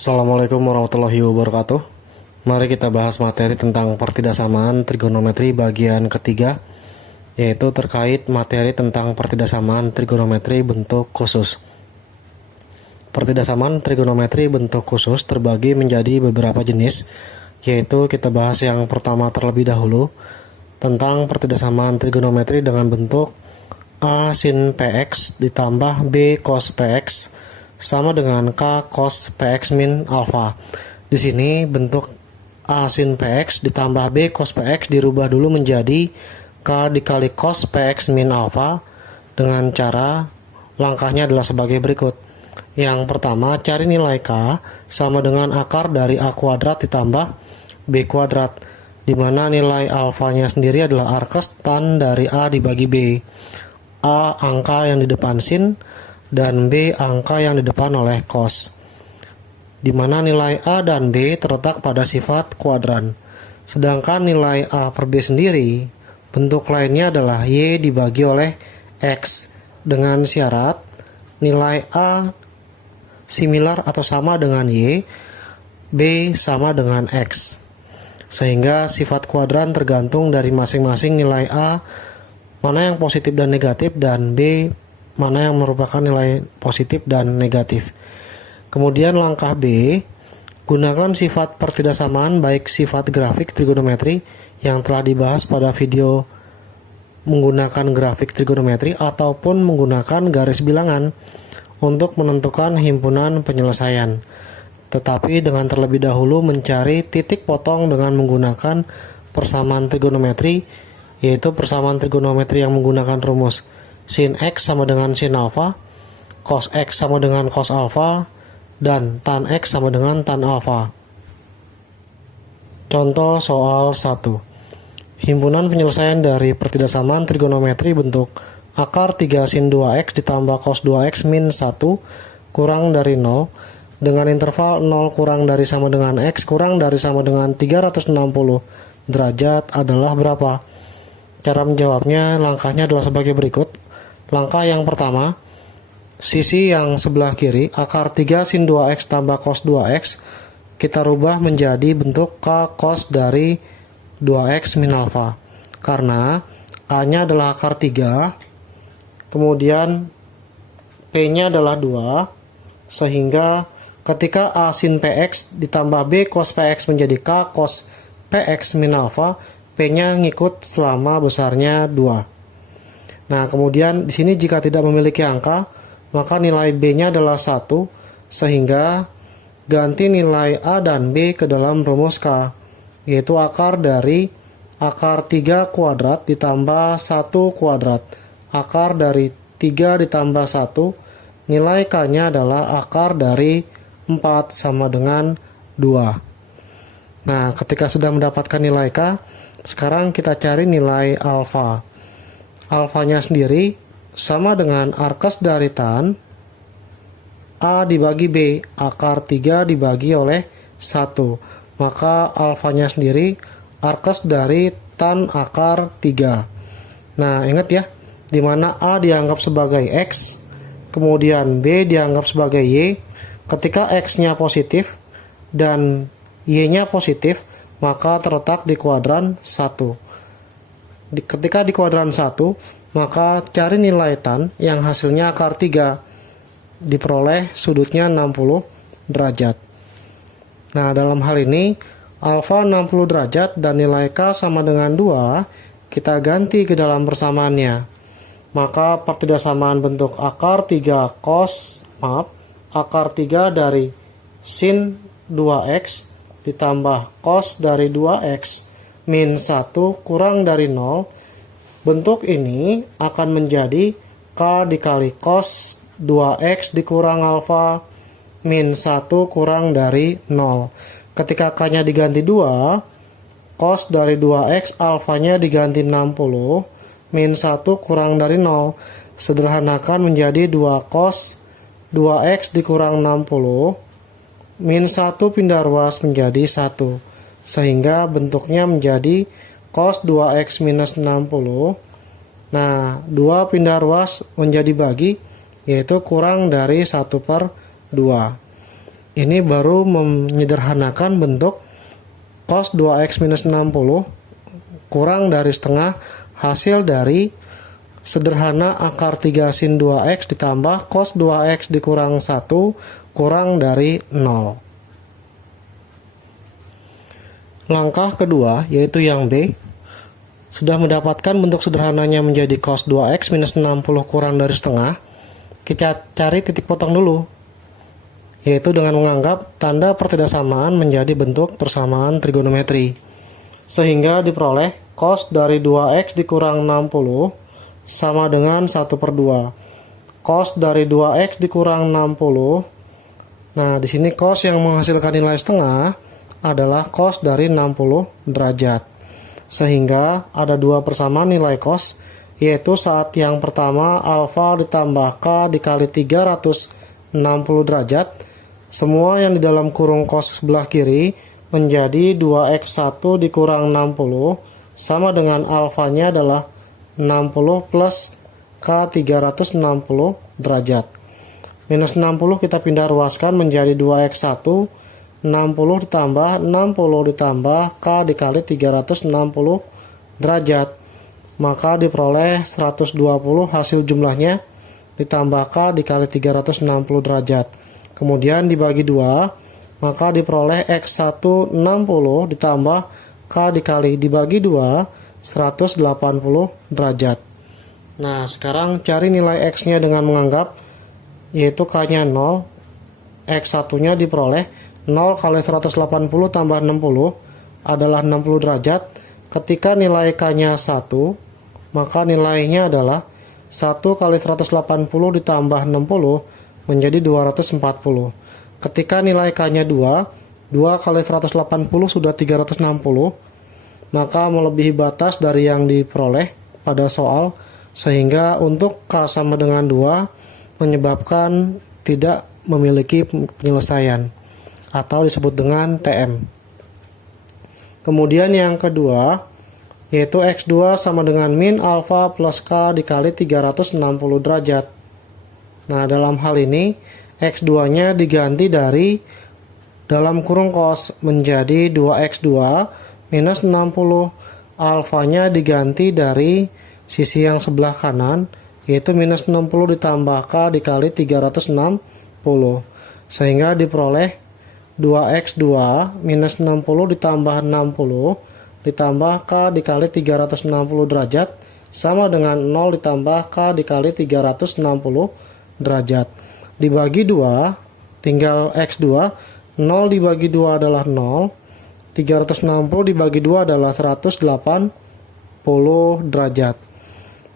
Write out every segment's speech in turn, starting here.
Assalamualaikum warahmatullahi wabarakatuh. Mari kita bahas materi tentang pertidaksamaan trigonometri bagian ketiga, yaitu terkait materi tentang pertidaksamaan trigonometri bentuk khusus. Pertidaksamaan trigonometri bentuk khusus terbagi menjadi beberapa jenis, yaitu kita bahas yang pertama terlebih dahulu tentang pertidaksamaan trigonometri dengan bentuk A sin px ditambah B cos px sama dengan K cos px min alpha. Di sini bentuk A sin px ditambah B cos px dirubah dulu menjadi K dikali cos px min alpha dengan cara langkahnya adalah sebagai berikut. Yang pertama, cari nilai K sama dengan akar dari A kuadrat ditambah B kuadrat, di mana nilai alfanya sendiri adalah arkes tan dari A dibagi B. A angka yang di depan sin dan B angka yang di depan oleh cos, di mana nilai A dan B terletak pada sifat kuadran. Sedangkan nilai A per B sendiri, bentuk lainnya adalah Y dibagi oleh X dengan syarat nilai A similar atau sama dengan Y, B sama dengan X. Sehingga sifat kuadran tergantung dari masing-masing nilai A mana yang positif dan negatif, dan B mana yang merupakan nilai positif dan negatif. Kemudian langkah B, gunakan sifat pertidaksamaan baik sifat grafik trigonometri yang telah dibahas pada video menggunakan grafik trigonometri ataupun menggunakan garis bilangan untuk menentukan himpunan penyelesaian. Tetapi dengan terlebih dahulu mencari titik potong dengan menggunakan persamaan trigonometri, yaitu persamaan trigonometri yang menggunakan rumus sin X sama dengan sin alpha, cos X sama dengan cos alpha, dan tan X sama dengan tan alpha. Contoh soal 1. Himpunan penyelesaian dari pertidaksamaan trigonometri bentuk akar 3 sin 2X ditambah cos 2X min 1 kurang dari 0 dengan interval 0 kurang dari sama dengan X kurang dari sama dengan 360 derajat adalah berapa? Cara menjawabnya, langkahnya adalah sebagai berikut. Langkah yang pertama, sisi yang sebelah kiri, akar 3 sin 2X tambah cos 2X, kita rubah menjadi bentuk K cos dari 2X min alpha. Karena A-nya adalah akar 3, kemudian P-nya adalah 2, sehingga ketika A sin PX ditambah B cos PX menjadi K cos PX min alpha, P-nya ngikut selama besarnya 2. Nah, kemudian di sini jika tidak memiliki angka, maka nilai B-nya adalah 1, sehingga ganti nilai A dan B ke dalam rumus K, yaitu akar dari akar 3 kuadrat ditambah 1 kuadrat. Akar dari 3 ditambah 1, nilai K-nya adalah akar dari 4 sama dengan 2. Nah, ketika sudah mendapatkan nilai K, sekarang kita cari nilai alfa. Alfanya sendiri sama dengan arkes dari tan A dibagi B, akar 3 dibagi oleh 1. Maka alfanya sendiri arkes dari tan akar 3. Nah, ingat ya, di mana A dianggap sebagai X, kemudian B dianggap sebagai Y. Ketika X-nya positif dan Y-nya positif, maka terletak di kuadran 1. Ketika di kuadran 1, maka cari nilai tan yang hasilnya akar 3. Diperoleh sudutnya 60 derajat. Nah, dalam hal ini, alfa 60 derajat dan nilai K sama dengan 2, kita ganti ke dalam persamaannya. Maka pertidaksamaan bentuk akar 3 akar 3 dari sin 2X ditambah cos dari 2X min 1 kurang dari 0, bentuk ini akan menjadi K dikali cos 2X dikurang alfa min 1 kurang dari 0. Ketika K-nya diganti 2, cos dari 2X alfanya diganti 60 min 1 kurang dari 0. Sederhanakan menjadi 2 cos 2X dikurang 60 min 1 pindah ruas menjadi 1, sehingga bentuknya menjadi cos 2X minus 60. Nah, 2 pindah ruas menjadi bagi, yaitu kurang dari 1/2. ini baru menyederhanakan bentuk cos 2x minus 60 kurang dari setengah hasil dari sederhana akar 3 sin 2x ditambah cos 2x dikurang 1 kurang dari 0. Langkah kedua, yaitu yang B, sudah mendapatkan bentuk sederhananya menjadi cos 2x minus 60 kurang dari setengah. Kita cari titik potong dulu, yaitu dengan menganggap tanda pertidaksamaan menjadi bentuk persamaan trigonometri. Sehingga diperoleh cos dari 2x dikurang 60 sama dengan 1/2. Cos dari 2x dikurang 60. Nah, di sini cos yang menghasilkan nilai setengah adalah cos dari 60 derajat. Sehingga ada dua persamaan nilai cos, yaitu saat yang pertama alfa ditambah k dikali 360 derajat. Semua yang di dalam kurung cos sebelah kiri menjadi 2x1 dikurang 60 sama dengan alfanya adalah 60 plus k 360 derajat. Minus 60 kita pindah ruaskan menjadi 2x1, 60 ditambah 60 ditambah k dikali 360 derajat. Maka diperoleh 120 hasil jumlahnya ditambah k dikali 360 derajat. Kemudian dibagi 2, maka diperoleh x1 60 ditambah k dikali dibagi 2 180 derajat. Nah, sekarang cari nilai x-nya dengan menganggap yaitu k-nya 0, x1-nya diperoleh 0 kali 180 tambah 60 adalah 60 derajat. Ketika nilai k-nya 1, maka nilainya adalah 1 kali 180 ditambah 60 menjadi 240. Ketika nilai k-nya 2 kali 180 sudah 360, maka melebihi batas dari yang diperoleh pada soal, sehingga untuk k sama dengan 2 menyebabkan tidak memiliki penyelesaian atau disebut dengan TM. Kemudian yang kedua, yaitu x2 sama dengan min alfa plus k dikali 360 derajat. Nah, dalam hal ini x2-nya diganti dari dalam kurung cos menjadi 2x2 minus 60. Alfanya diganti dari sisi yang sebelah kanan, yaitu minus 60 ditambah k dikali 360. Sehingga diperoleh 2x2 minus 60 ditambah 60 ditambah k dikali 360 derajat sama dengan 0 ditambah k dikali 360 derajat. Dibagi 2, tinggal x2, 0 dibagi 2 adalah 0, 360 dibagi 2 adalah 180 derajat.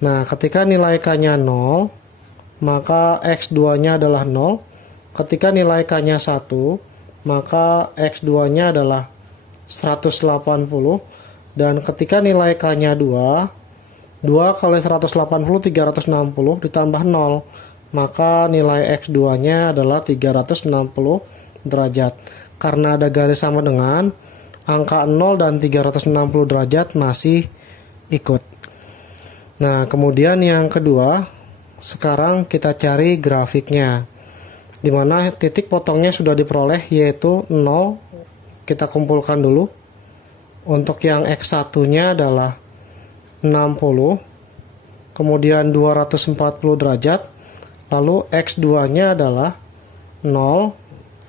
Nah, ketika nilai k-nya 0, maka x2-nya adalah 0. Ketika nilai k-nya 1, maka x2-nya adalah 180. Dan ketika nilai k-nya 2 kali 180 360 ditambah 0, maka nilai x2-nya adalah 360 derajat. Karena ada garis sama dengan, angka 0 dan 360 derajat masih ikut. Nah, kemudian yang kedua, sekarang kita cari grafiknya, di mana titik potongnya sudah diperoleh, yaitu 0. Kita kumpulkan dulu. Untuk yang x1-nya adalah 60, kemudian 240 derajat, lalu x2-nya adalah 0,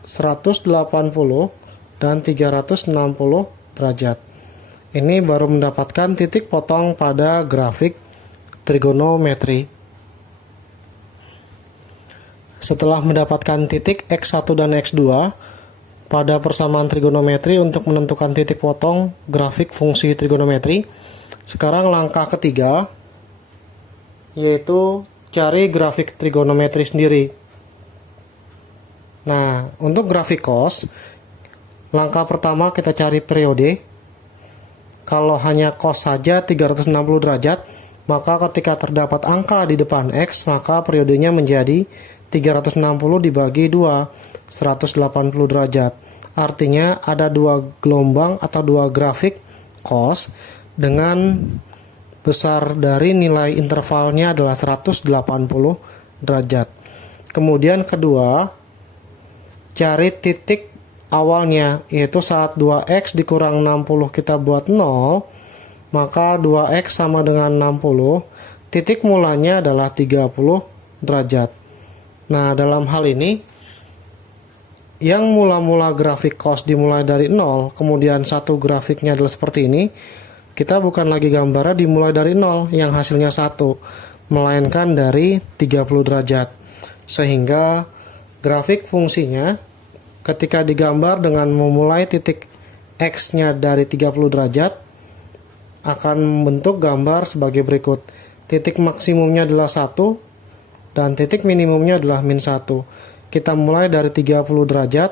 180, dan 360 derajat. Ini baru mendapatkan titik potong pada grafik trigonometri. Setelah mendapatkan titik x1 dan x2 pada persamaan trigonometri untuk menentukan titik potong grafik fungsi trigonometri, sekarang langkah ketiga, yaitu cari grafik trigonometri sendiri. Nah, untuk grafik cos, langkah pertama kita cari periode. Kalau hanya cos saja 360 derajat, maka ketika terdapat angka di depan x, maka periodenya menjadi 360 dibagi 2, 180 derajat. Artinya ada dua gelombang atau dua grafik cos dengan besar dari nilai intervalnya adalah 180 derajat. Kemudian kedua, cari titik awalnya, yaitu saat 2x dikurang 60 kita buat 0, maka 2x sama dengan 60, titik mulanya adalah 30 derajat. Nah, dalam hal ini, yang mula-mula grafik cos dimulai dari 0, kemudian satu grafiknya adalah seperti ini, kita bukan lagi gambarnya dimulai dari 0 yang hasilnya 1, melainkan dari 30 derajat. Sehingga grafik fungsinya ketika digambar dengan memulai titik X-nya dari 30 derajat akan membentuk gambar sebagai berikut. Titik maksimumnya adalah 1 dan titik minimumnya adalah min 1. Kita mulai dari 30 derajat,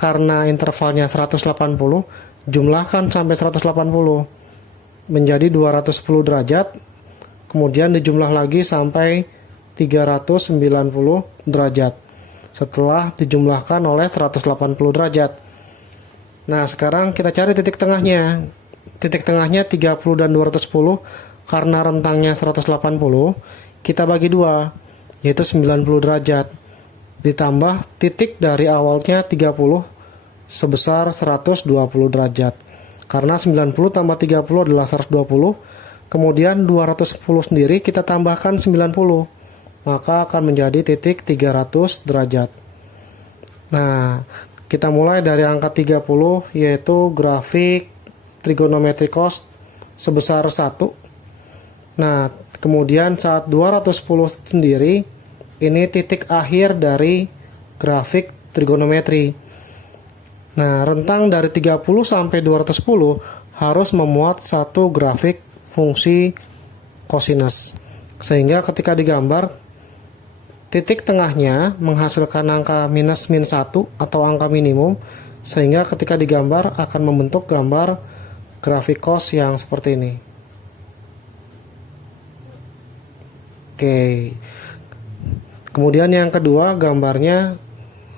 karena intervalnya 180, jumlahkan sampai 180 menjadi 210 derajat, kemudian dijumlah lagi sampai 390 derajat setelah dijumlahkan oleh 180 derajat. Nah, sekarang kita cari titik tengahnya. Titik tengahnya 30 dan 210, karena rentangnya 180, kita bagi 2, yaitu 90 derajat. Ditambah titik dari awalnya 30 sebesar 120 derajat. Karena 90 tambah 30 adalah 120, kemudian 210 sendiri kita tambahkan 90, maka akan menjadi titik 300 derajat. Nah, kita mulai dari angka 30, yaitu grafik trigonometri cos sebesar 1. Nah, kemudian saat 210 sendiri, ini titik akhir dari grafik trigonometri. Nah, rentang dari 30 sampai 210 harus memuat satu grafik fungsi kosinus. Sehingga ketika digambar, titik tengahnya menghasilkan angka minus min 1 atau angka minimum, sehingga ketika digambar akan membentuk gambar grafik cos yang seperti ini. Oke. Kemudian yang kedua, gambarnya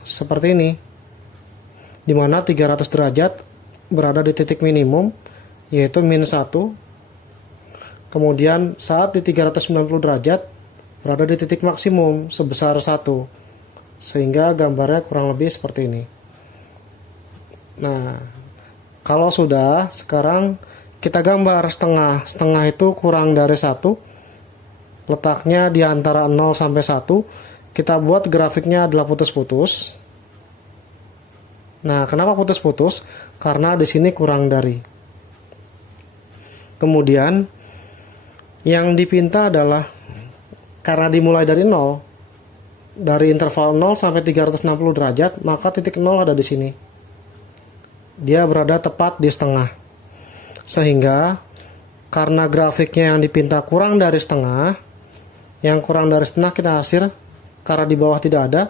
seperti ini, di mana 300 derajat berada di titik minimum, yaitu min 1. Kemudian saat di 390 derajat berada di titik maksimum sebesar 1, sehingga gambarnya kurang lebih seperti ini. Nah, kalau sudah, sekarang kita gambar setengah. Setengah itu kurang dari 1, letaknya di antara 0 sampai 1. Kita buat grafiknya adalah putus-putus. Nah, kenapa putus-putus? Karena di sini kurang dari. Kemudian yang dipinta adalah, karena dimulai dari 0, dari interval 0 sampai 360 derajat, maka titik 0 ada di sini. Dia berada tepat di setengah. Sehingga karena grafiknya yang dipinta kurang dari setengah, yang kurang dari setengah kita hasil, karena di bawah tidak ada,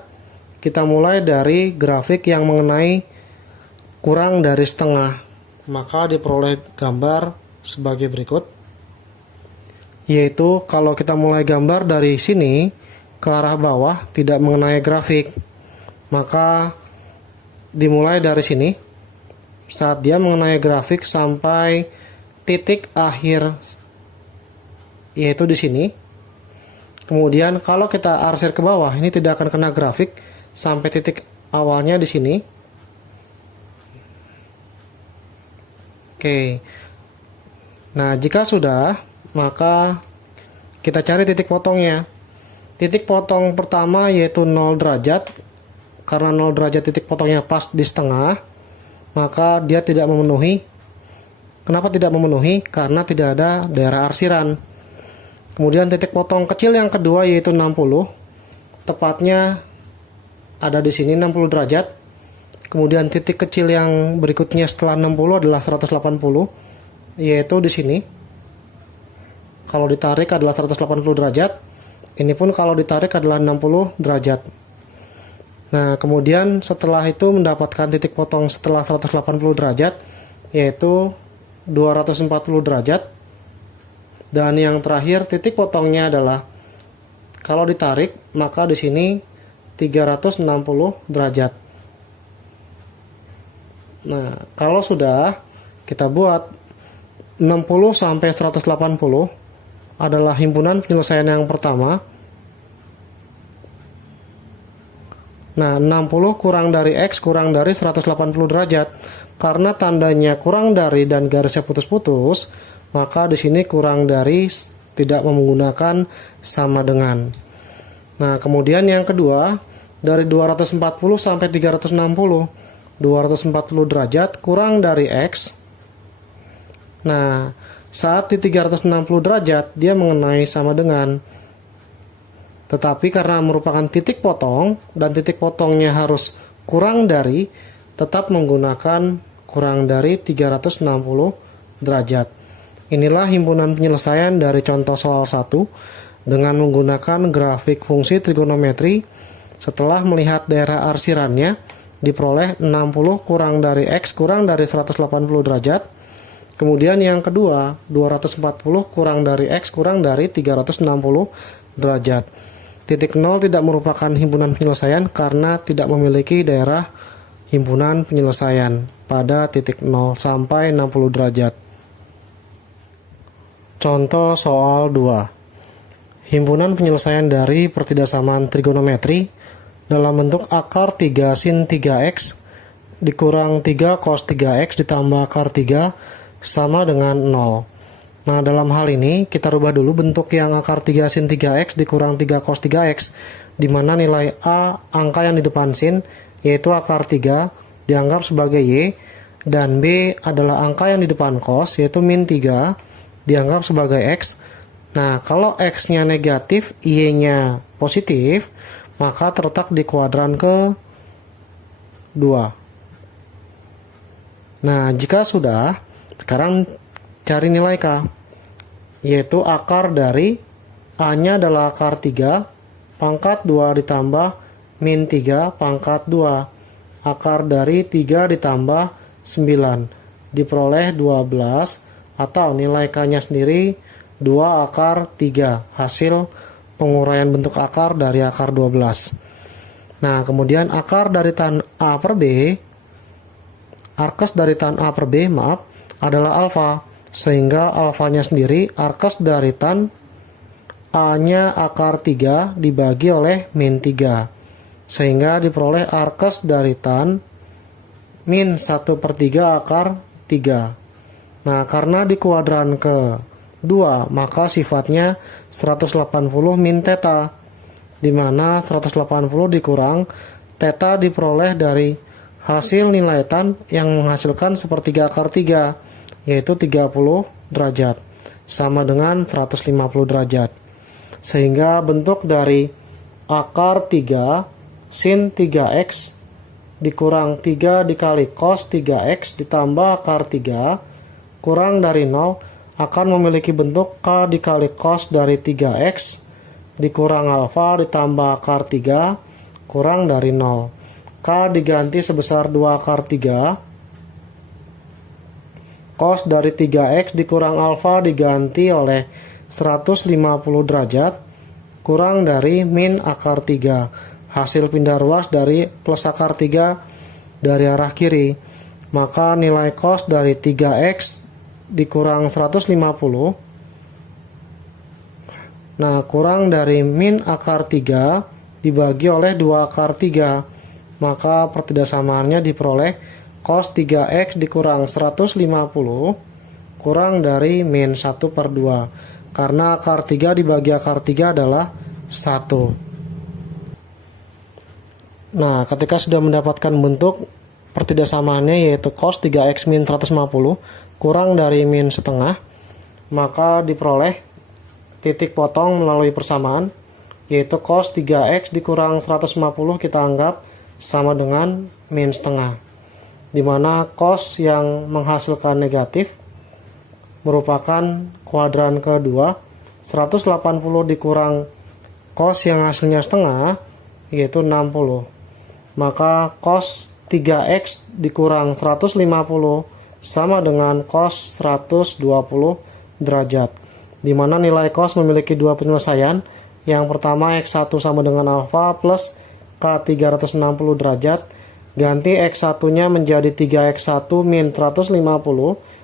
kita mulai dari grafik yang mengenai kurang dari setengah. Maka diperoleh gambar sebagai berikut. Yaitu kalau kita mulai gambar dari sini ke arah bawah tidak mengenai grafik, maka dimulai dari sini. Saat dia mengenai grafik sampai titik akhir, yaitu di sini. Kemudian kalau kita arsir ke bawah, ini tidak akan kena grafik sampai titik awalnya di sini. Oke. Nah, jika sudah, maka kita cari titik potongnya. Titik potong pertama yaitu 0 derajat. Karena 0 derajat titik potongnya pas di setengah, maka dia tidak memenuhi. Kenapa tidak memenuhi? Karena tidak ada daerah arsiran. Kemudian titik potong kecil yang kedua yaitu 60. Tepatnya ada di sini 60 derajat. Kemudian titik kecil yang berikutnya setelah 60 adalah 180, yaitu di sini. Kalau ditarik adalah 180 derajat. Ini pun kalau ditarik adalah 60 derajat. Nah, kemudian setelah itu mendapatkan titik potong setelah 180 derajat, yaitu 240 derajat. Dan yang terakhir titik potongnya adalah kalau ditarik maka di sini 360 derajat. Nah, kalau sudah kita buat 60 sampai 180 adalah himpunan penyelesaian yang pertama. Nah, 60 kurang dari X kurang dari 180 derajat. Karena tandanya kurang dari dan garisnya putus-putus, maka di sini kurang dari tidak menggunakan sama dengan. Nah, kemudian yang kedua, dari 240 sampai 360. 240 derajat kurang dari X. Nah, saat di 360 derajat, dia mengenai sama dengan. Tetapi karena merupakan titik potong, dan titik potongnya harus kurang dari, tetap menggunakan kurang dari 360 derajat. Inilah himpunan penyelesaian dari contoh soal 1 dengan menggunakan grafik fungsi trigonometri. Setelah melihat daerah arsirannya, diperoleh 60 kurang dari X kurang dari 180 derajat. Kemudian yang kedua, 240 kurang dari X kurang dari 360 derajat. Titik 0 tidak merupakan himpunan penyelesaian karena tidak memiliki daerah himpunan penyelesaian pada titik 0 sampai 60 derajat. Contoh soal 2. Himpunan penyelesaian dari pertidaksamaan trigonometri dalam bentuk akar 3 sin 3x dikurang 3 cos 3x ditambah akar 3 sama dengan 0. Nah, dalam hal ini kita rubah dulu bentuk yang akar 3 sin 3x dikurang 3 cos 3x, di mana nilai A, angka yang di depan sin, yaitu akar 3, dianggap sebagai Y, dan B adalah angka yang di depan cos, yaitu min 3, dianggap sebagai X. Nah, kalau X-nya negatif, Y-nya positif, maka terletak di kuadran ke-2. Nah, jika sudah, sekarang cari nilai K, yaitu akar dari A-nya adalah akar 3, pangkat 2 ditambah min 3 pangkat 2. Akar dari 3 ditambah 9, diperoleh 12, atau nilai K-nya sendiri 2 akar 3, hasil penguraian bentuk akar dari akar 12. Nah, kemudian akar dari tan A per B, arkes dari tan A per B, adalah alfa, sehingga alfanya sendiri arkes dari tan A-nya akar 3 dibagi oleh min 3, sehingga diperoleh arkes dari tan min 1 per 3 akar 3. Nah, karena di kuadran ke-2, maka sifatnya 180 min theta, di mana 180 dikurang theta diperoleh dari hasil nilai tan yang menghasilkan sepertiga akar 3, yaitu 30 derajat, sama dengan 150 derajat. Sehingga bentuk dari akar 3 sin 3x dikurang 3 dikali cos 3x ditambah akar 3 kurang dari 0 akan memiliki bentuk K dikali cos dari 3x dikurang alfa ditambah akar 3 kurang dari 0. K diganti sebesar 2 akar 3. Cos dari 3x dikurang alfa diganti oleh 150 derajat kurang dari min akar 3. Hasil pindah ruas dari plus akar 3 dari arah kiri. Maka nilai cos dari 3x dikurang 150, nah kurang dari min akar 3 dibagi oleh 2 akar 3, maka pertidaksamaannya diperoleh cos 3x dikurang 150 kurang dari min 1 per 2, karena akar 3 dibagi akar 3 adalah 1. Nah, ketika sudah mendapatkan bentuk pertidaksamaannya yaitu cos 3x min 150 kurang dari min setengah, maka diperoleh titik potong melalui persamaan, yaitu cos 3x dikurang 150 kita anggap sama dengan min setengah, di mana cos yang menghasilkan negatif merupakan kuadran kedua. 180 dikurang cos yang hasilnya setengah, yaitu 60, maka cos 3x dikurang 150 sama dengan cos 120 derajat, di mana nilai cos memiliki dua penyelesaian. Yang pertama x1 sama dengan alfa plus k 360 derajat, ganti x1 nya menjadi 3x1 min 150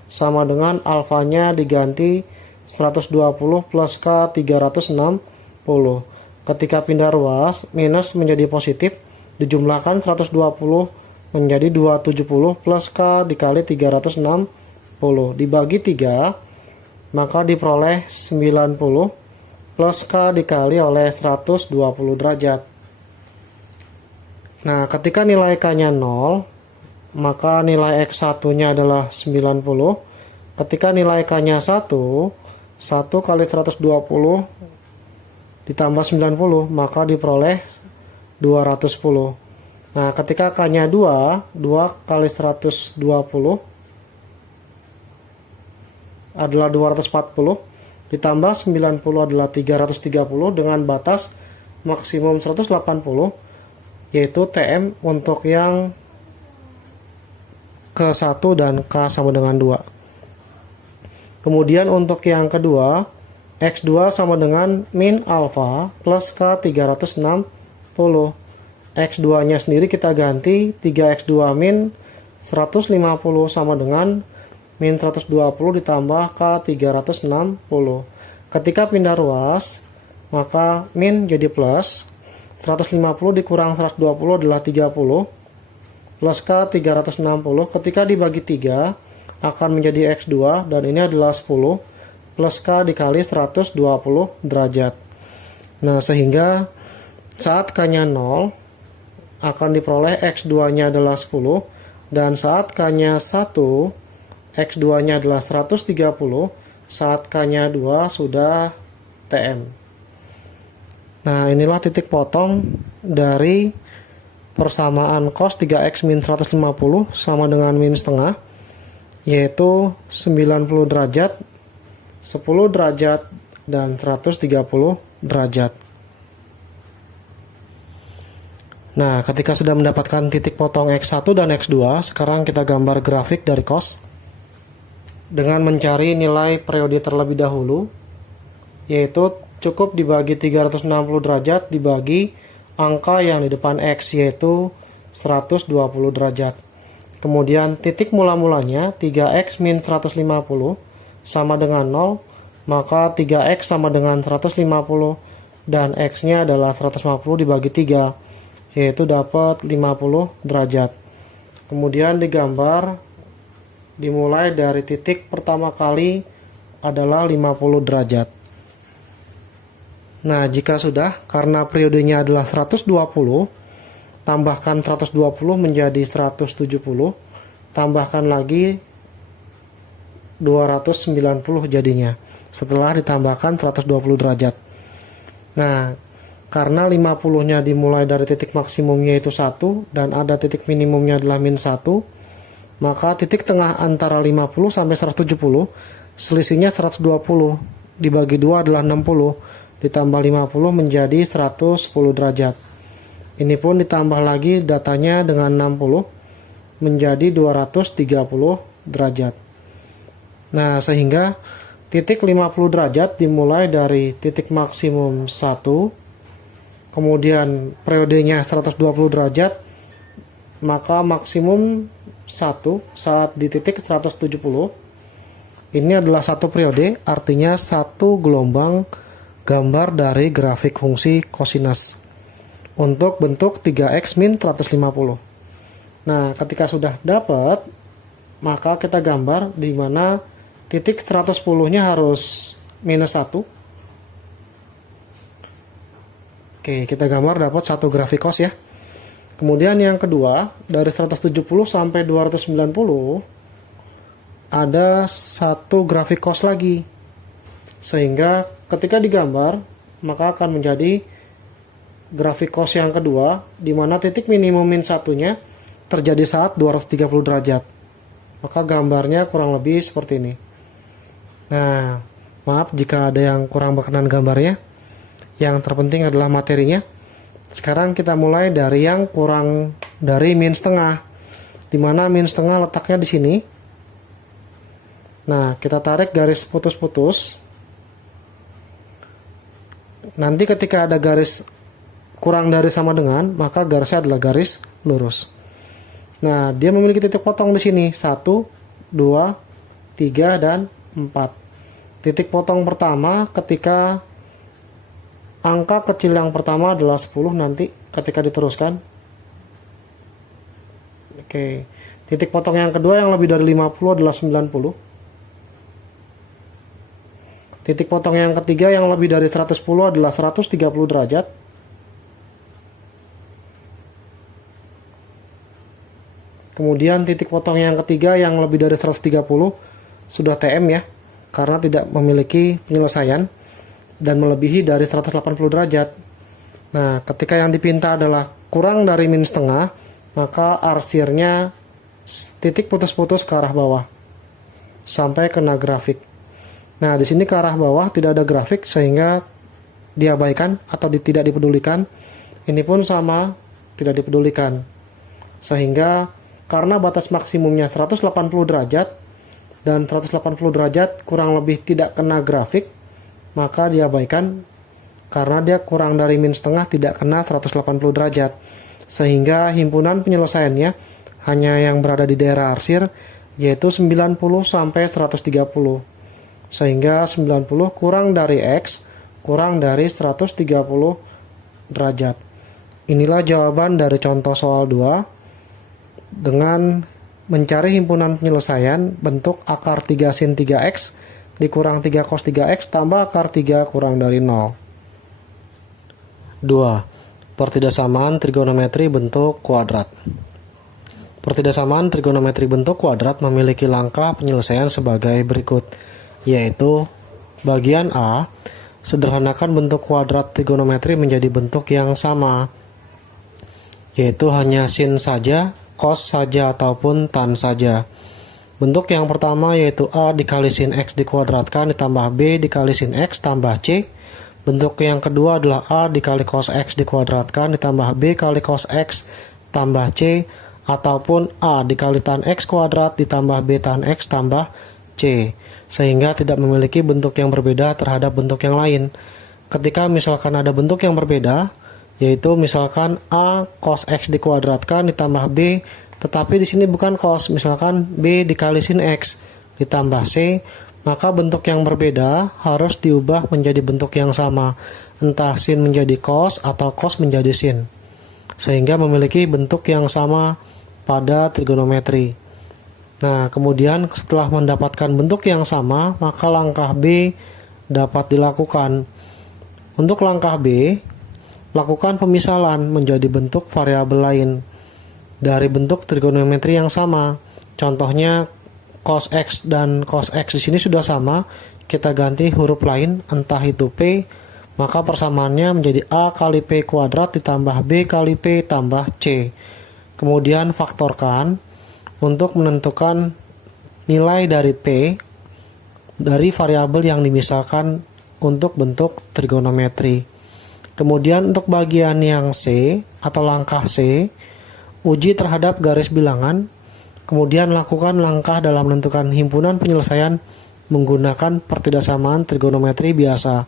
sama dengan alfanya diganti 120 plus k 360. Ketika pindah ruas, minus menjadi positif, dijumlahkan 120 menjadi 270 plus K dikali 360 dibagi 3, maka diperoleh 90 plus K dikali oleh 120 derajat. Nah, ketika nilai K-nya 0, maka nilai X1-nya adalah 90. Ketika nilai K-nya 1 kali 120 ditambah 90, maka diperoleh 210. Nah, ketika K-nya 2 kali 120 adalah 240, ditambah 90 adalah 330 dengan batas maksimum 180, yaitu TM untuk yang ke-1 dan K sama dengan 2. Kemudian untuk yang kedua, X2 sama dengan min alfa plus K 360. X2-nya sendiri kita ganti 3X2 min 150 sama dengan min 120 ditambah K 360. Ketika pindah ruas, maka min jadi plus, 150 dikurang 120 adalah 30, plus K 360. Ketika dibagi 3, akan menjadi X2, dan ini adalah 10, plus K dikali 120 derajat. Nah, sehingga saat K-nya 0, akan diperoleh X2-nya adalah 10, dan saat K-nya 1, X2-nya adalah 130, saat K-nya 2 sudah TM. Nah, inilah titik potong dari persamaan cos 3X min 150 sama dengan min setengah, yaitu 90 derajat, 10 derajat, dan 130 derajat. Nah, ketika sudah mendapatkan titik potong X1 dan X2, sekarang kita gambar grafik dari cos dengan mencari nilai periode terlebih dahulu, yaitu cukup dibagi 360 derajat dibagi angka yang di depan X, yaitu 120 derajat. Kemudian titik mula-mulanya 3X min 150 sama dengan 0, maka 3X sama dengan 150 dan X-nya adalah 150 dibagi 3, yaitu dapat 50 derajat. Kemudian digambar dimulai dari titik pertama kali adalah 50 derajat. Nah, jika sudah, karena periodenya adalah 120, tambahkan 120 menjadi 170, tambahkan lagi 290 jadinya, setelah ditambahkan 120 derajat. Nah, karena 50-nya dimulai dari titik maksimumnya yaitu 1 dan ada titik minimumnya adalah min 1, maka titik tengah antara 50 sampai 170 selisihnya 120 dibagi 2 adalah 60 ditambah 50 menjadi 110 derajat. Ini pun ditambah lagi datanya dengan 60 menjadi 230 derajat. Nah, sehingga titik 50 derajat dimulai dari titik maksimum 1, kemudian periodenya 120 derajat, maka maksimum 1 saat di titik 170. Ini adalah satu periode, artinya satu gelombang gambar dari grafik fungsi kosinus untuk bentuk 3X min 150. Nah, ketika sudah dapat, maka kita gambar di mana titik 110-nya harus minus 1. Oke, kita gambar dapat satu grafik cos ya. Kemudian yang kedua, dari 170 sampai 290 ada satu grafik cos lagi. Sehingga ketika digambar, maka akan menjadi grafik cos yang kedua, di mana titik minimum min satunya terjadi saat 230 derajat. Maka gambarnya kurang lebih seperti ini. Nah, maaf jika ada yang kurang berkenan gambarnya. Yang terpenting adalah materinya. Sekarang kita mulai dari yang kurang dari min setengah, di mana min setengah letaknya di sini. Nah, kita tarik garis putus-putus. Nanti ketika ada garis kurang dari sama dengan, maka garisnya adalah garis lurus. Nah, dia memiliki titik potong di sini 1, 2, 3, dan 4. Titik potong pertama ketika angka kecil yang pertama adalah 10 nanti ketika diteruskan. Oke. Titik potong yang kedua yang lebih dari 50 adalah 90. Titik potong yang ketiga yang lebih dari 110 adalah 130 derajat. Kemudian titik potong yang ketiga yang lebih dari 130 sudah TM ya, karena tidak memiliki penyelesaian dan melebihi dari 180 derajat. Nah, ketika yang dipinta adalah kurang dari min setengah, maka arsirnya titik putus-putus ke arah bawah sampai kena grafik. Nah, di sini ke arah bawah tidak ada grafik sehingga diabaikan atau tidak dipedulikan. Ini pun sama, tidak dipedulikan. Sehingga karena batas maksimumnya 180 derajat dan 180 derajat kurang lebih tidak kena grafik, maka diabaikan karena dia kurang dari min setengah tidak kena 180 derajat. Sehingga himpunan penyelesaiannya hanya yang berada di daerah arsir yaitu 90 sampai 130. Sehingga 90 kurang dari X kurang dari 130 derajat. Inilah jawaban dari contoh soal 2 dengan mencari himpunan penyelesaian bentuk akar 3 sin 3x dikurang 3 cos 3x tambah akar 3 kurang dari 0. 2. Pertidaksamaan trigonometri bentuk kuadrat. Pertidaksamaan trigonometri bentuk kuadrat memiliki langkah penyelesaian sebagai berikut, yaitu bagian A, sederhanakan bentuk kuadrat trigonometri menjadi bentuk yang sama, yaitu hanya sin saja, cos saja ataupun tan saja. Bentuk yang pertama yaitu A dikali sin X dikuadratkan ditambah B dikali sin X tambah C. Bentuk yang kedua adalah A dikali cos X dikuadratkan ditambah B kali cos X tambah C, ataupun A dikali tan X kuadrat ditambah B tan X tambah C, sehingga tidak memiliki bentuk yang berbeda terhadap bentuk yang lain. Ketika misalkan ada bentuk yang berbeda, yaitu misalkan A cos X dikuadratkan ditambah B, tetapi di sini bukan cos, misalkan B dikali sin X ditambah C, maka bentuk yang berbeda harus diubah menjadi bentuk yang sama, entah sin menjadi cos atau cos menjadi sin, sehingga memiliki bentuk yang sama pada trigonometri. Nah, kemudian setelah mendapatkan bentuk yang sama, maka langkah B dapat dilakukan. Untuk langkah B, lakukan pemisalan menjadi bentuk variabel lain dari bentuk trigonometri yang sama. Contohnya cos X dan cos X di sini sudah sama, kita ganti huruf lain, entah itu P, maka persamaannya menjadi A kali P kuadrat ditambah B kali P tambah C. Kemudian faktorkan untuk menentukan nilai dari P dari variabel yang dimisalkan untuk bentuk trigonometri. Kemudian untuk bagian yang C atau langkah C, uji terhadap garis bilangan, kemudian lakukan langkah dalam menentukan himpunan penyelesaian menggunakan pertidaksamaan trigonometri biasa,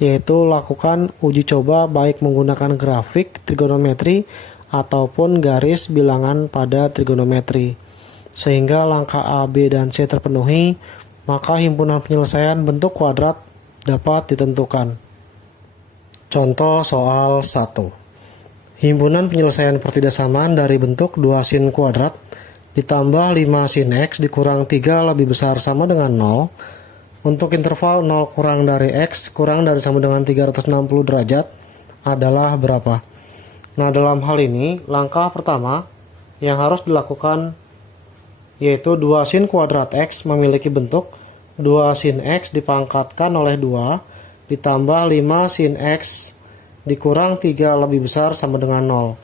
yaitu lakukan uji coba baik menggunakan grafik trigonometri ataupun garis bilangan pada trigonometri. Sehingga langkah A, B, dan C terpenuhi, maka himpunan penyelesaian bentuk kuadrat dapat ditentukan. Contoh soal 1. Himpunan penyelesaian pertidaksamaan dari bentuk 2 sin kuadrat ditambah 5 sin X dikurang 3 lebih besar sama dengan 0 untuk interval 0 kurang dari X kurang dari sama dengan 360 derajat adalah berapa? Nah, dalam hal ini langkah pertama yang harus dilakukan yaitu 2 sin kuadrat X memiliki bentuk 2 sin X dipangkatkan oleh 2 ditambah 5 sin X dikurang 3 lebih besar sama dengan 0.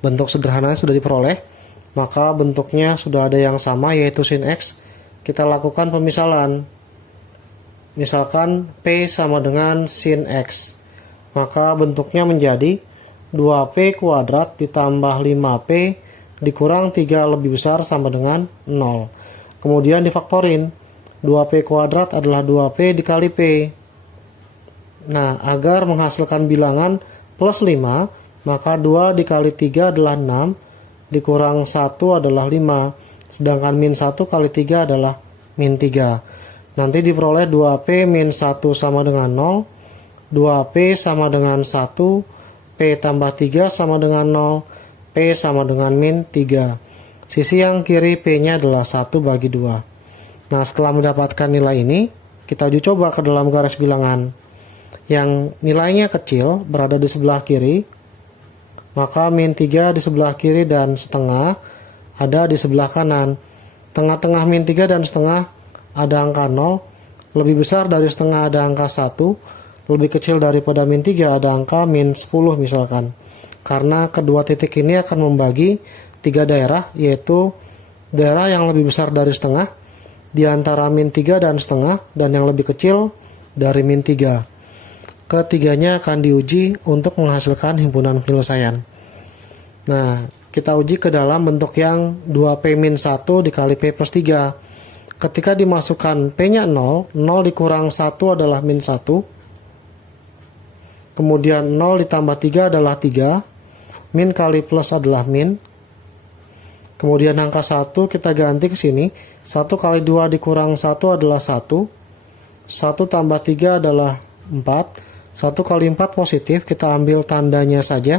Bentuk sederhananya sudah diperoleh, maka bentuknya sudah ada yang sama yaitu sin X. Kita lakukan pemisalan. Misalkan P sama dengan sin X, maka bentuknya menjadi 2P kuadrat ditambah 5P dikurang 3 lebih besar sama dengan 0. Kemudian difaktorin. 2P kuadrat adalah 2P dikali P. Nah, agar menghasilkan bilangan plus 5, maka 2 dikali 3 adalah 6, dikurang 1 adalah 5, sedangkan min 1 kali 3 adalah min 3. Nanti diperoleh 2P min 1 sama dengan 0, 2P sama dengan 1, P tambah 3 sama dengan 0, P sama dengan min 3. Sisi yang kiri P-nya adalah 1/2. Nah, setelah mendapatkan nilai ini, kita uji coba ke dalam garis bilangan. Yang nilainya kecil berada di sebelah kiri, maka min 3 di sebelah kiri dan setengah ada di sebelah kanan. Tengah-tengah min 3 dan setengah ada angka 0, lebih besar dari setengah ada angka 1, lebih kecil daripada min 3 ada angka min 10 misalkan. Karena kedua titik ini akan membagi 3 daerah, yaitu daerah yang lebih besar dari setengah, di antara min 3 dan setengah, dan yang lebih kecil dari min 3. Ketiganya akan diuji untuk menghasilkan himpunan penyelesaian. Nah, kita uji ke dalam bentuk yang 2P-1 dikali P plus 3. Ketika dimasukkan P-nya 0, 0 dikurang 1 adalah min 1. Kemudian 0 ditambah 3 adalah 3. Min kali plus adalah min. Kemudian angka 1 kita ganti ke sini. 1 kali 2 dikurang 1 adalah 1. 1 tambah 3 adalah 4. 1 kali 4 positif, kita ambil tandanya saja.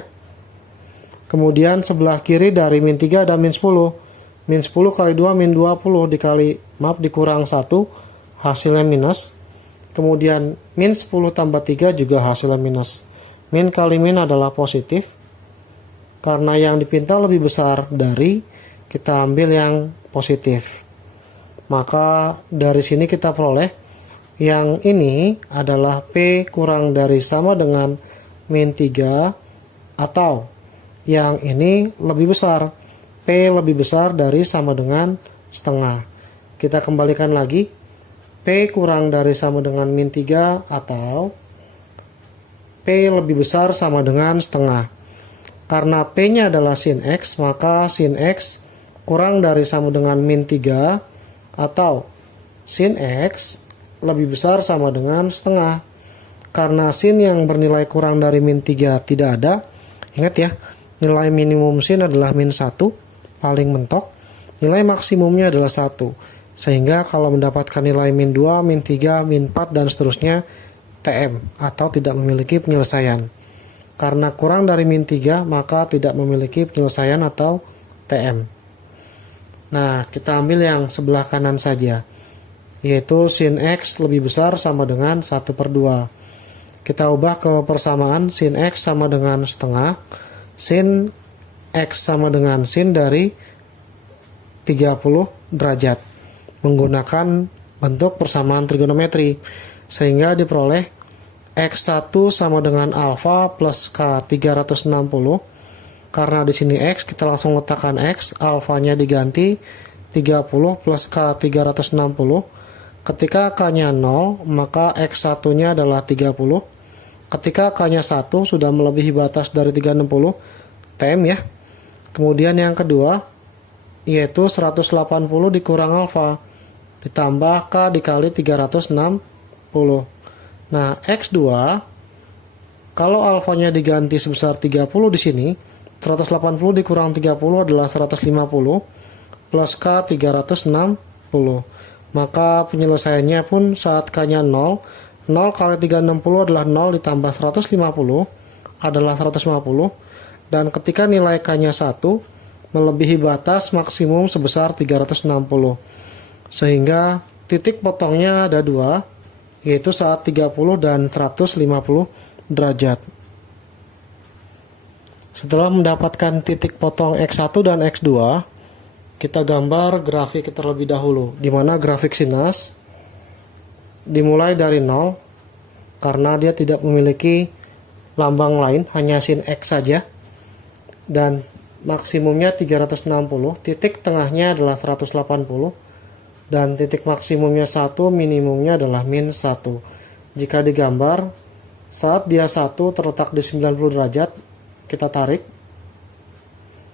Kemudian sebelah kiri dari min 3 ada min 10. Min 10 kali 2 min 20 dikurang 1, hasilnya minus. Kemudian min 10 tambah 3 juga hasilnya minus. Min kali min adalah positif. Karena yang dipinta lebih besar dari, kita ambil yang positif. Maka dari sini kita peroleh yang ini adalah P kurang dari sama dengan min 3, atau yang ini lebih besar, P lebih besar dari sama dengan setengah. Kita kembalikan lagi, P kurang dari sama dengan min 3 atau P lebih besar sama dengan setengah. Karena P-nya adalah sin X, maka sin X kurang dari sama dengan min 3 atau sin X lebih besar sama dengan setengah. Karena sin yang bernilai kurang dari min 3 tidak ada, ingat ya, nilai minimum sin adalah min 1, paling mentok, nilai maksimumnya adalah 1. Sehingga kalau mendapatkan nilai min 2, min 3, min 4, dan seterusnya, TM atau tidak memiliki penyelesaian. Karena kurang dari min 3, maka tidak memiliki penyelesaian atau TM. Nah, kita ambil yang sebelah kanan saja, yaitu sin X lebih besar sama dengan 1/2. Kita ubah ke persamaan, sin X sama dengan setengah, sin X sama dengan sin dari 30 derajat, menggunakan bentuk persamaan trigonometri, sehingga diperoleh X1 sama dengan alfa plus K 360. Karena di sini X, kita langsung letakkan X, alfanya diganti 30 plus K 360. Ketika K-nya 0, maka X1-nya adalah 30. Ketika K-nya 1 sudah melebihi batas dari 360, TM ya. Kemudian yang kedua, yaitu 180 dikurang alfa, ditambah K dikali 360. Nah, X2, kalau alfanya diganti sebesar 30 di sini, 180 dikurang 30 adalah 150, plus K 360. Maka penyelesaiannya pun saat K-nya 0, 0 kali 360 adalah 0 ditambah 150 adalah 150, dan ketika nilai K-nya 1 melebihi batas maksimum sebesar 360. Sehingga titik potongnya ada 2, yaitu saat 30 dan 150 derajat. Setelah mendapatkan titik potong X1 dan X2, kita gambar grafik terlebih dahulu, di mana grafik sinus dimulai dari 0 karena dia tidak memiliki lambang lain, hanya sin X saja, dan maksimumnya 360, titik tengahnya adalah 180, dan titik maksimumnya 1, minimumnya adalah min 1. Jika digambar, saat dia 1 terletak di 90 derajat, kita tarik,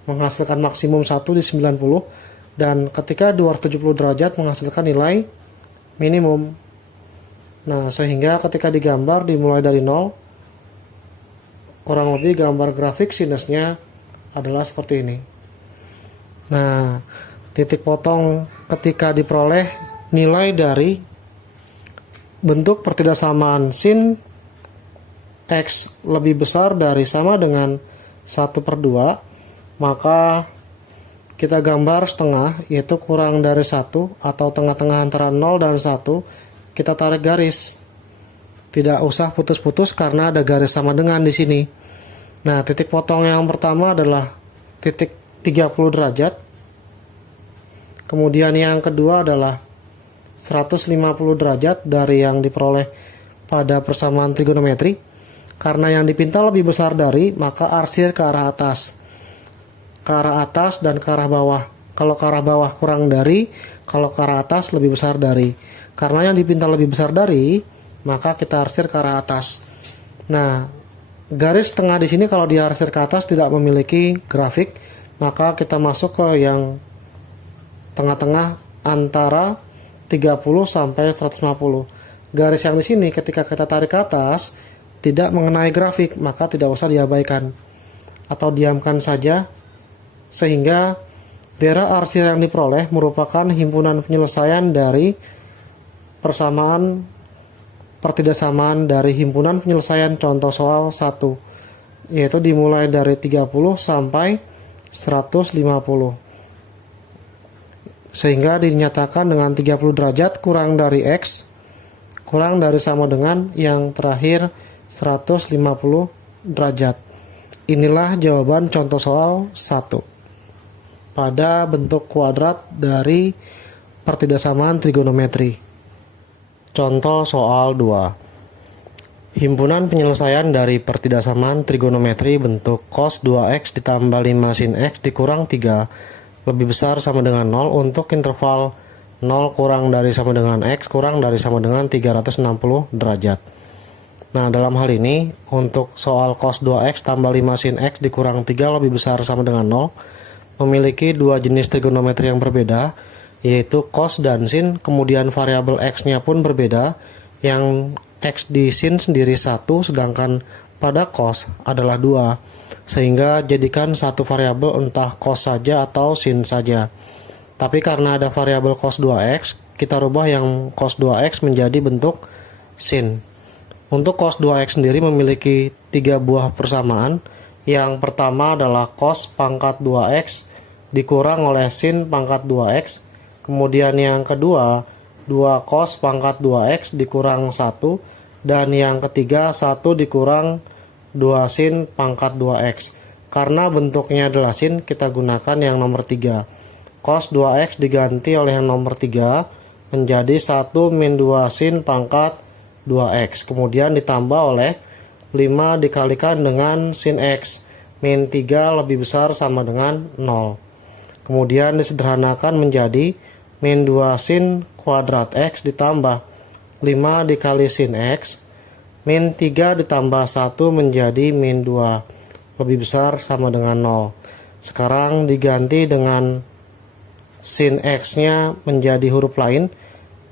menghasilkan maksimum 1 di 90, dan ketika 270 derajat menghasilkan nilai minimum. Nah, sehingga ketika digambar dimulai dari 0, kurang lebih gambar grafik sinusnya adalah seperti ini. Nah, titik potong ketika diperoleh nilai dari bentuk pertidaksamaan sin X lebih besar dari sama dengan 1/2, maka kita gambar setengah, yaitu kurang dari 1 atau tengah-tengah antara 0 dan 1, kita tarik garis. Tidak usah putus-putus karena ada garis sama dengan di sini. Nah, titik potong yang pertama adalah titik 30 derajat. Kemudian yang kedua adalah 150 derajat dari yang diperoleh pada persamaan trigonometri. Karena yang dipinta lebih besar dari, maka arsir ke arah atas. Ke arah atas dan ke arah bawah. Kalau ke arah bawah kurang dari, kalau ke arah atas lebih besar dari. Karena yang dipinta lebih besar dari, maka kita arsir ke arah atas. Nah, garis tengah di sini kalau diarsir ke atas tidak memiliki grafik, maka kita masuk ke yang tengah-tengah antara 30 sampai 150. Garis yang di sini ketika kita tarik ke atas tidak mengenai grafik, maka tidak usah diabaikan atau diamkan saja, sehingga daerah arsir yang diperoleh merupakan himpunan penyelesaian dari persamaan pertidaksamaan dari himpunan penyelesaian contoh soal 1, yaitu dimulai dari 30 sampai 150, sehingga dinyatakan dengan 30 derajat kurang dari X kurang dari sama dengan yang terakhir 150 derajat. Inilah jawaban contoh soal 1 pada bentuk kuadrat dari pertidaksamaan trigonometri. Contoh soal 2. Himpunan penyelesaian dari pertidaksamaan trigonometri bentuk cos 2x ditambah 5 sin x dikurang 3 lebih besar sama dengan 0 untuk interval 0 kurang dari sama dengan x kurang dari sama dengan 360 derajat. Nah, dalam hal ini untuk soal cos 2x tambah 5 sin x dikurang 3 lebih besar sama dengan 0 memiliki dua jenis trigonometri yang berbeda, yaitu cos dan sin. Kemudian variabel x-nya pun berbeda, yang x di sin sendiri 1 sedangkan pada cos adalah 2, sehingga jadikan satu variabel entah cos saja atau sin saja. Tapi karena ada variabel cos 2x, kita rubah yang cos 2x menjadi bentuk sin. Untuk cos 2x sendiri memiliki 3 buah persamaan. Yang pertama adalah cos pangkat 2x dikurang oleh sin pangkat 2x. Kemudian yang kedua, 2 cos pangkat 2x dikurang 1. Dan yang ketiga, 1 dikurang 2 sin pangkat 2x. Karena bentuknya adalah sin, kita gunakan yang nomor 3. Cos 2x diganti oleh yang nomor 3 menjadi 1 min 2 sin pangkat 2x, kemudian ditambah oleh 5 dikalikan dengan sin x min 3 lebih besar sama dengan 0. Kemudian disederhanakan menjadi min 2 sin kuadrat x ditambah 5 dikali sin x min 3 ditambah 1 menjadi min 2 lebih besar sama dengan 0. Sekarang diganti dengan sin x-nya menjadi huruf lain,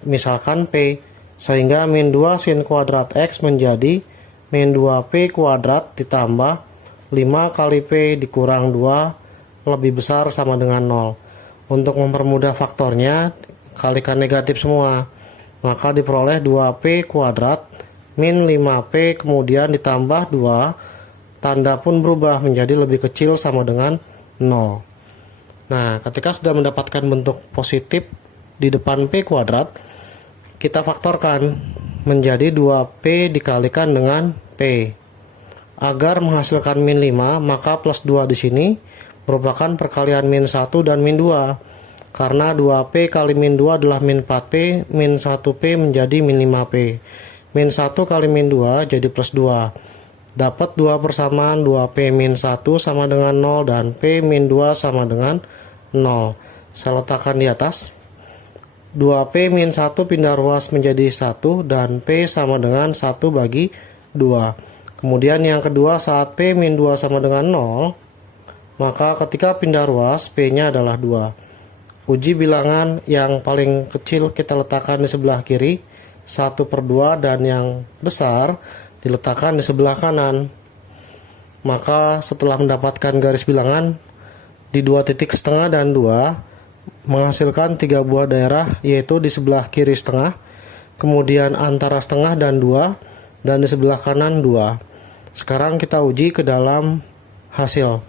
misalkan p, sehingga min 2 sin kuadrat x menjadi min 2p kuadrat ditambah 5 kali p dikurang 2 lebih besar sama dengan 0. Untuk mempermudah faktornya, kalikan negatif semua, maka diperoleh 2p kuadrat min 5p kemudian ditambah 2, tanda pun berubah menjadi lebih kecil sama dengan 0. Nah, ketika sudah mendapatkan bentuk positif di depan p kuadrat, kita faktorkan menjadi 2p dikalikan dengan p. Agar menghasilkan min 5, maka plus 2 di sini merupakan perkalian min 1 dan min 2. Karena 2p kali min 2 adalah min 4p, min 1p menjadi min 5p. Min 1 kali min 2 jadi plus 2. Dapat 2 persamaan 2p min 1 sama dengan 0 dan p min 2 sama dengan 0. Saya letakkan di atas. 2p min 1 pindah ruas menjadi 1 dan p sama dengan 1 bagi 2. Kemudian yang kedua, saat p min 2 sama dengan 0, maka ketika pindah ruas p nya adalah 2. Uji bilangan yang paling kecil kita letakkan di sebelah kiri 1/2 dan yang besar diletakkan di sebelah kanan. Maka setelah mendapatkan garis bilangan di 2 titik setengah dan 2 menghasilkan 3 buah daerah, yaitu di sebelah kiri setengah, kemudian antara setengah dan 2, dan di sebelah kanan 2. Sekarang kita uji ke dalam hasil.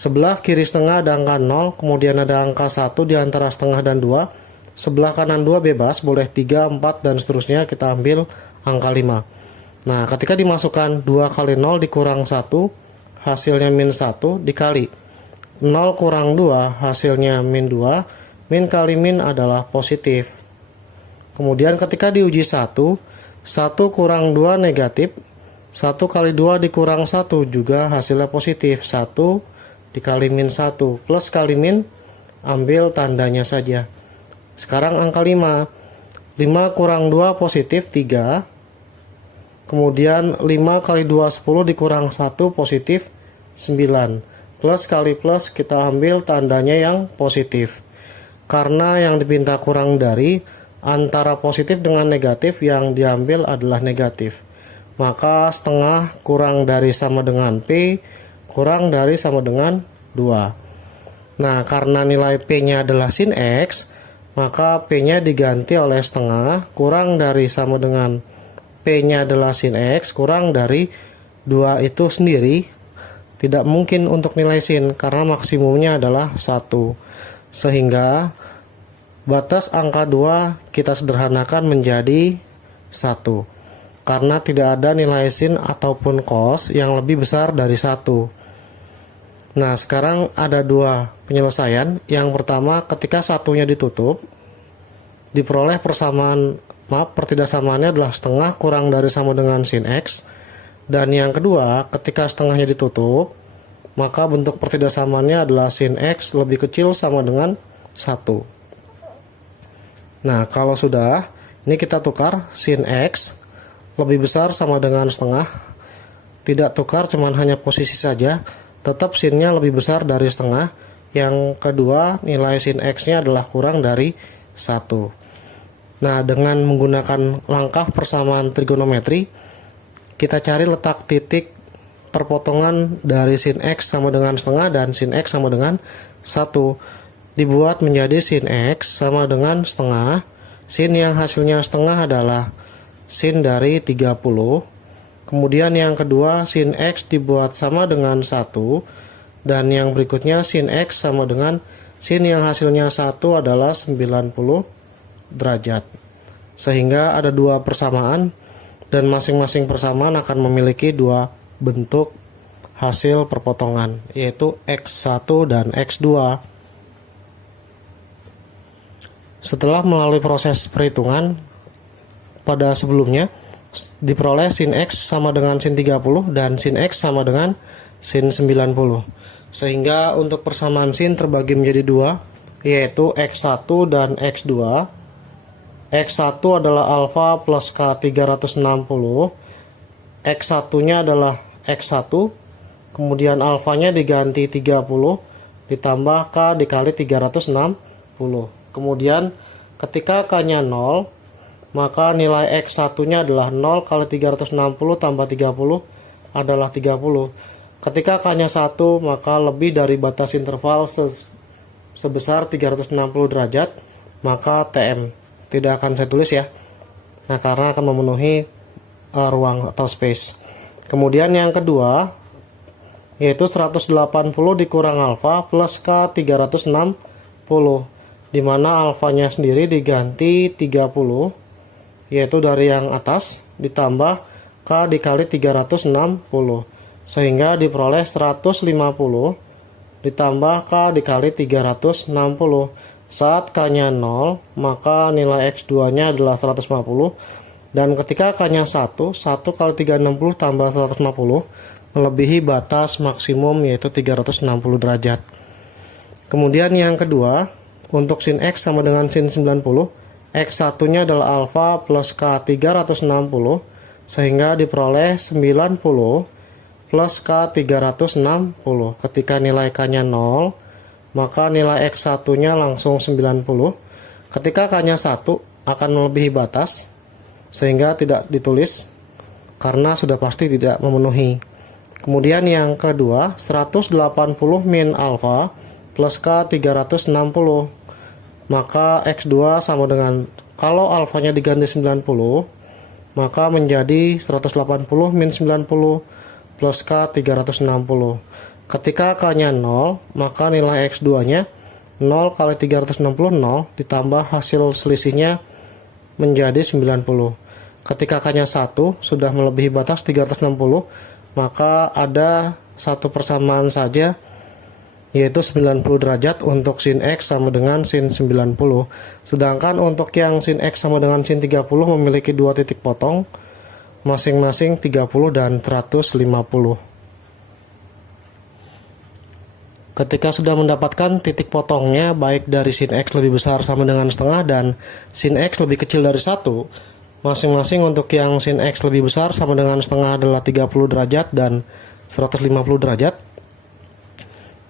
Sebelah kiri setengah ada angka 0, kemudian ada angka 1 di antara setengah dan 2. Sebelah kanan 2 bebas, boleh 3, 4, dan seterusnya. Kita ambil angka 5. Nah, ketika dimasukkan 2 kali 0 dikurang 1, hasilnya min 1, dikali 0 kurang 2, hasilnya min 2. Min kali min adalah positif. Kemudian ketika diuji 1 kurang 2 negatif. 1 kali 2 dikurang 1 juga hasilnya positif. 1 dikali min 1 plus kali min, ambil tandanya saja. Sekarang angka 5. 5 kurang 2 positif 3. Kemudian 5 kali 2 10 dikurang 1 positif 9. Plus kali plus kita ambil tandanya yang positif. Karena yang dipinta kurang dari, antara positif dengan negatif yang diambil adalah negatif. Maka setengah kurang dari sama dengan P, kurang dari sama dengan 2. Nah, karena nilai P-nya adalah sin X, maka P-nya diganti oleh setengah, kurang dari sama dengan P-nya adalah sin X, kurang dari 2 itu sendiri. Tidak mungkin untuk nilai sin, karena maksimumnya adalah 1. Sehingga batas angka 2 kita sederhanakan menjadi 1. Karena tidak ada nilai sin ataupun cos yang lebih besar dari 1. Nah, sekarang ada 2 penyelesaian. Yang pertama, ketika satunya ditutup, diperoleh pertidaksamaannya adalah setengah kurang dari sama dengan sin X. Dan yang kedua, ketika setengahnya ditutup, maka bentuk pertidaksamaannya adalah sin X lebih kecil sama dengan 1. Nah, kalau sudah, ini kita tukar sin X lebih besar sama dengan setengah. Tidak tukar, cuman hanya posisi saja. Tetap sinnya lebih besar dari setengah. Yang kedua, nilai sin X-nya adalah kurang dari 1. Nah, dengan menggunakan langkah persamaan trigonometri, kita cari letak titik perpotongan dari sin X sama dengan setengah dan sin X sama dengan 1. Dibuat menjadi sin X sama dengan setengah. Sin yang hasilnya setengah adalah sin dari 30. Kemudian yang kedua, sin X dibuat sama dengan 1. Dan yang berikutnya, sin X sama dengan sin yang hasilnya 1 adalah 90 derajat. Sehingga ada 2 persamaan, dan masing-masing persamaan akan memiliki 2 bentuk hasil perpotongan, yaitu X1 dan X2. Setelah melalui proses perhitungan pada sebelumnya, diperoleh sin X sama dengan sin 30 dan sin X sama dengan sin 90. Sehingga untuk persamaan sin terbagi menjadi 2, yaitu X1 dan X2. X1 adalah alfa plus K 360. X1-nya adalah X1. Kemudian alfanya diganti 30 ditambah K dikali 360. Kemudian ketika K-nya 0, maka nilai X1-nya adalah 0 kali 360 tambah 30 adalah 30. Ketika K-nya 1, maka lebih dari batas interval sebesar 360 derajat, maka TM. Tidak akan saya tulis ya. Nah, karena akan memenuhi ruang atau space. Kemudian yang kedua, yaitu 180 dikurang alfa plus K 360, di mana alfanya sendiri diganti 30, yaitu dari yang atas ditambah K dikali 360, sehingga diperoleh 150 ditambah K dikali 360. Saat K-nya 0, maka nilai X2-nya adalah 150, dan ketika K-nya 1 kali 360 tambah 150 melebihi batas maksimum, yaitu 360 derajat. Kemudian yang kedua, untuk sin X sama dengan sin 90, X1-nya adalah alfa plus K 360, sehingga diperoleh 90 plus K 360. Ketika nilai K-nya 0, maka nilai X1-nya langsung 90. Ketika K-nya 1 akan melebihi batas, sehingga tidak ditulis, karena sudah pasti tidak memenuhi. Kemudian yang kedua, 180 min alfa plus K 360. Maka X2 sama dengan, kalau alfanya diganti 90, maka menjadi 180 min 90 plus K 360. Ketika K-nya 0, maka nilai X2-nya 0 kali 360 0 ditambah hasil selisihnya menjadi 90. Ketika K-nya 1 sudah melebihi batas 360, maka ada satu persamaan saja, yaitu 90 derajat untuk sin X sama dengan sin 90. Sedangkan untuk yang sin X sama dengan sin 30 memiliki dua titik potong, masing-masing 30 dan 150. Ketika sudah mendapatkan titik potongnya, baik dari sin X lebih besar sama dengan setengah dan sin X lebih kecil dari 1, masing-masing untuk yang sin X lebih besar sama dengan setengah adalah 30 derajat dan 150 derajat.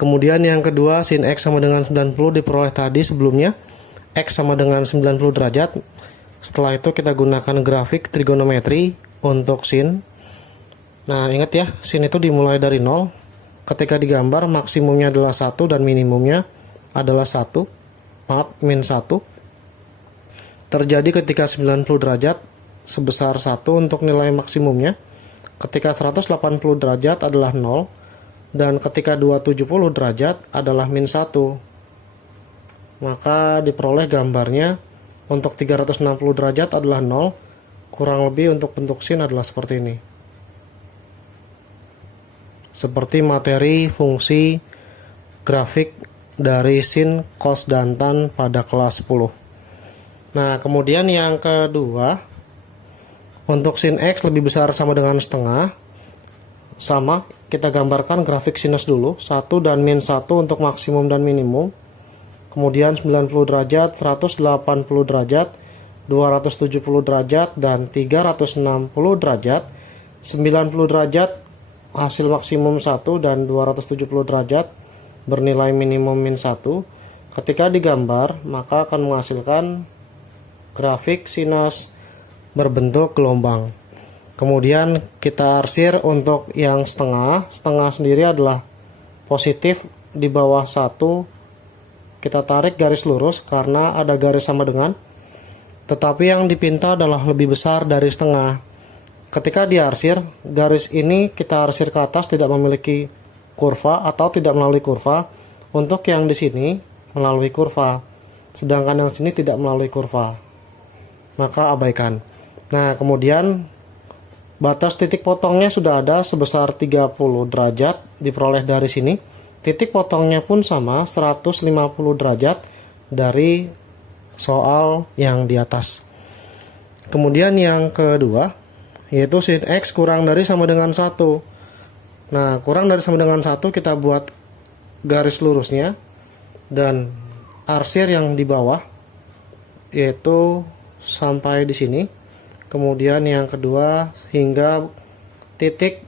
Kemudian yang kedua, sin X sama dengan 90 diperoleh tadi sebelumnya, X sama dengan 90 derajat. Setelah itu kita gunakan grafik trigonometri untuk sin. Nah, ingat ya, sin itu dimulai dari 0. Ketika digambar, maksimumnya adalah 1 dan minimumnya adalah 1. Min 1. Terjadi ketika 90 derajat sebesar 1 untuk nilai maksimumnya. Ketika 180 derajat adalah 0. Dan ketika 270 derajat adalah min 1. Maka diperoleh gambarnya untuk 360 derajat adalah 0. Kurang lebih untuk bentuk sin adalah seperti ini. Seperti materi fungsi grafik dari sin, cos, dan tan pada kelas 10. Nah, kemudian yang kedua, untuk sin X lebih besar sama dengan setengah, sama, kita gambarkan grafik sinus dulu, 1 dan min 1 untuk maksimum dan minimum, kemudian 90 derajat, 180 derajat, 270 derajat, dan 360 derajat. 90 derajat hasil maksimum 1 dan 270 derajat bernilai minimum min 1. Ketika digambar, maka akan menghasilkan grafik sinus berbentuk gelombang. Kemudian kita arsir untuk yang setengah. Setengah sendiri adalah positif di bawah 1. Kita tarik garis lurus karena ada garis sama dengan. Tetapi yang dipinta adalah lebih besar dari setengah. Ketika diarsir, garis ini kita arsir ke atas tidak memiliki kurva atau tidak melalui kurva. Untuk yang di sini melalui kurva, sedangkan yang sini tidak melalui kurva. Maka abaikan. Nah, kemudian batas titik potongnya sudah ada sebesar 30 derajat diperoleh dari sini. Titik potongnya pun sama 150 derajat dari soal yang di atas. Kemudian yang kedua, yaitu sin X kurang dari sama dengan 1. Nah, kurang dari sama dengan 1 kita buat garis lurusnya dan arsir yang di bawah, yaitu sampai di sini. Kemudian yang kedua hingga titik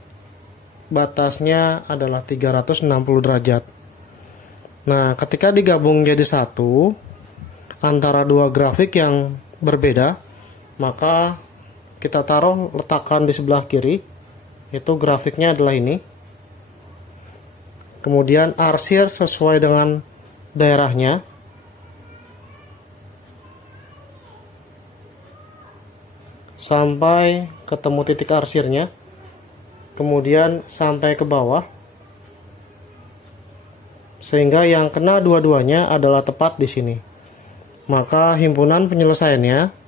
batasnya adalah 360 derajat. Nah, ketika digabung jadi satu antara dua grafik yang berbeda, maka kita taruh letakkan di sebelah kiri, itu grafiknya adalah ini. Kemudian arsir sesuai dengan daerahnya. Sampai ketemu titik arsirnya. Kemudian sampai ke bawah. Sehingga yang kena dua-duanya adalah tepat di sini. Maka himpunan penyelesaiannya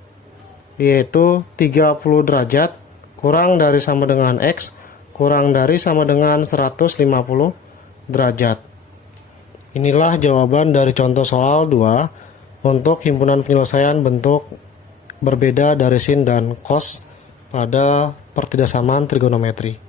yaitu 30 derajat kurang dari sama dengan X kurang dari sama dengan 150 derajat. Inilah jawaban dari contoh soal 2 untuk himpunan penyelesaian bentuk berbeda dari sin dan cos pada pertidaksamaan trigonometri.